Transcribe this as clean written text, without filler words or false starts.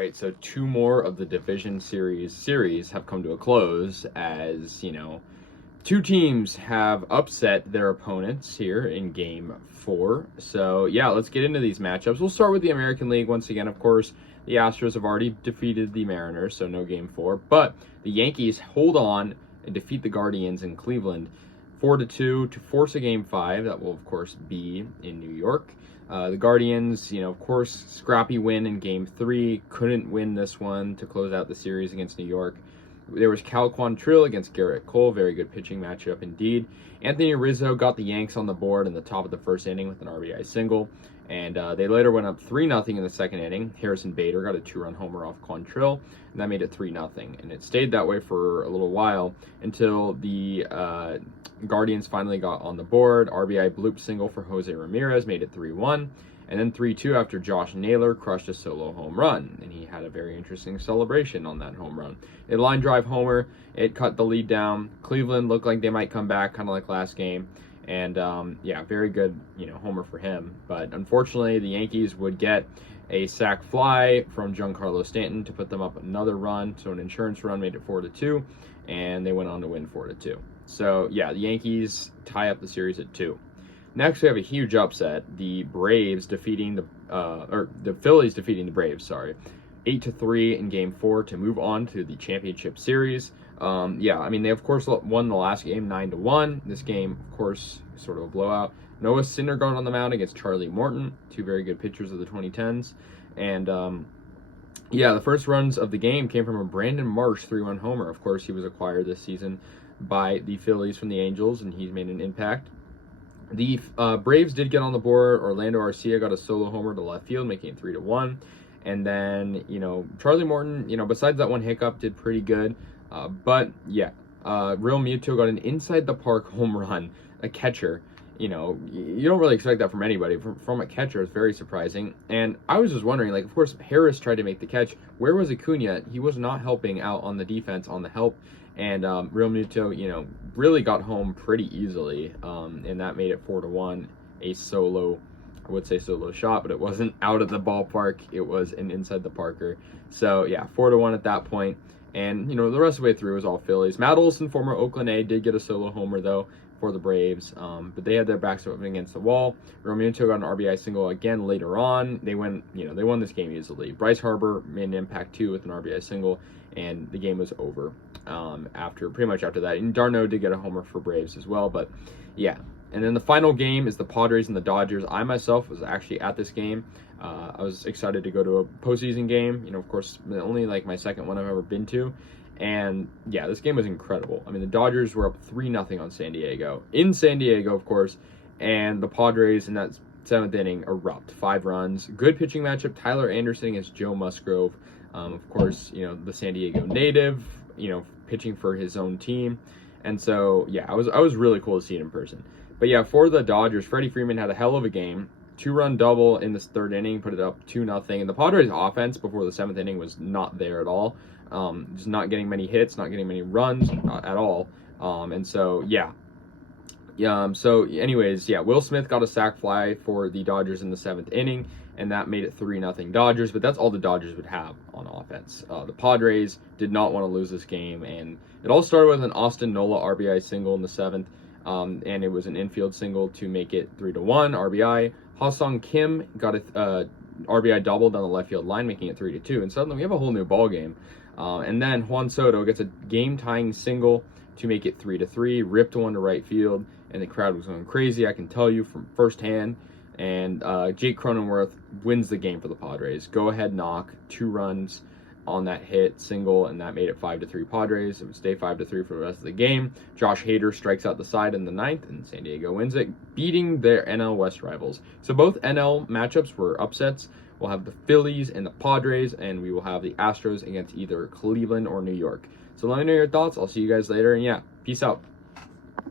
right? So two more of the division series have come to a close as, two teams have upset their opponents here in game 4. So yeah, let's get into these matchups. We'll start with the American League once again. Of course, the Astros have already defeated the Mariners, so no game 4. But the Yankees hold on and defeat the Guardians in Cleveland 4-2 to force a game 5. That will, of course, be in New York. The Guardians, of course, scrappy win in game 3. Couldn't win this one to close out the series against New York. There was Cal Quantrill against Garrett Cole. Very good pitching matchup indeed. Anthony Rizzo got the Yanks on the board in the top of the first inning with an RBI single. And they later went up 3-0 in the second inning. Harrison Bader got a 2-run homer off Quantrill, and that made it 3-0. And it stayed that way for a little while until the Guardians finally got on the board. RBI bloop single for Jose Ramirez made it 3-1. And then 3-2 after Josh Naylor crushed a solo home run. And he had a very interesting celebration on that home run. A line drive homer, it cut the lead down. Cleveland looked like they might come back, kind of like last game. And yeah, very good, homer for him. But unfortunately, the Yankees would get a sac fly from Giancarlo Stanton to put them up another run. So an insurance run made it 4-2, and they went on to win 4-2. So yeah, the Yankees tie up the series at 2. Next, we have a huge upset: the Braves defeating the Phillies defeating the Braves. 8-3 in Game 4 to move on to the championship series. Yeah, they of course won the last game 9-1. This game, of course, sort of a blowout. Noah Syndergaard on the mound against Charlie Morton, two very good pitchers of the 2010s. And yeah, the first runs of the game came from a Brandon Marsh 3-run homer. Of course, he was acquired this season by the Phillies from the Angels, and he's made an impact. The Braves did get on the board. Orlando Arcia got a solo homer to left field, making it 3-1. And then, Charlie Morton, besides that one hiccup, did pretty good. But yeah, Real Muto got an inside the park home run, a catcher. You don't really expect that from anybody. From a catcher, it's very surprising. And I was just wondering, of course, Harris tried to make the catch. Where was Acuna? He was not helping out on the defense, on the help. And Real Muto, really got home pretty easily. And that made it 4-1. A solo, I would say solo shot, but it wasn't out of the ballpark. It was an inside the parker. So yeah, 4-1 at that point. And, the rest of the way through was all Phillies. Matt Olson, former Oakland A, did get a solo homer, though, for the Braves. But they had their backs up against the wall. Romuto got an RBI single again later on. They won this game easily. Bryce Harper made an impact, too, with an RBI single, and the game was over pretty much after that. And d'Arnaud did get a homer for Braves as well, but yeah. And then the final game is the Padres and the Dodgers. I myself was actually at this game. I was excited to go to a postseason game. Of course, only my second one I've ever been to. And yeah, this game was incredible. The Dodgers were up 3-0 on San Diego. In San Diego, of course. And the Padres in that 7th inning erupt. 5 runs. Good pitching matchup. Tyler Anderson against Joe Musgrove. Of course, the San Diego native, pitching for his own team. And so, yeah, I was really cool to see it in person. But yeah, for the Dodgers, Freddie Freeman had a hell of a game. 2-run double in this 3rd inning, put it up 2-0. And the Padres' offense before the 7th inning was not there at all. Just not getting many hits, not getting many runs at all. And so, yeah. So, anyways, yeah, Will Smith got a sac fly for the Dodgers in the 7th inning, and that made it 3-0 Dodgers. But that's all the Dodgers would have on offense. The Padres did not want to lose this game, and it all started with an Austin Nola RBI single in the 7th. And it was an infield single to make it 3-1 RBI. Ha-Sung Kim got a RBI double down the left field line, making it 3-2. And suddenly we have a whole new ball game. And then Juan Soto gets a game-tying single to make it 3-3. Ripped one to right field, and the crowd was going crazy. I can tell you from firsthand. And Jake Cronenworth wins the game for the Padres. Go-ahead knock, 2 runs on that hit single, and that made it 5-3 Padres. It would stay 5-3 for the rest of the game. Josh Hader strikes out the side in the 9th, and San Diego wins it, beating their NL West rivals. So both NL matchups were upsets. We'll have the Phillies and the Padres, and we will have the Astros against either Cleveland or New York. So let me know your thoughts. I'll see you guys later, and yeah, peace out.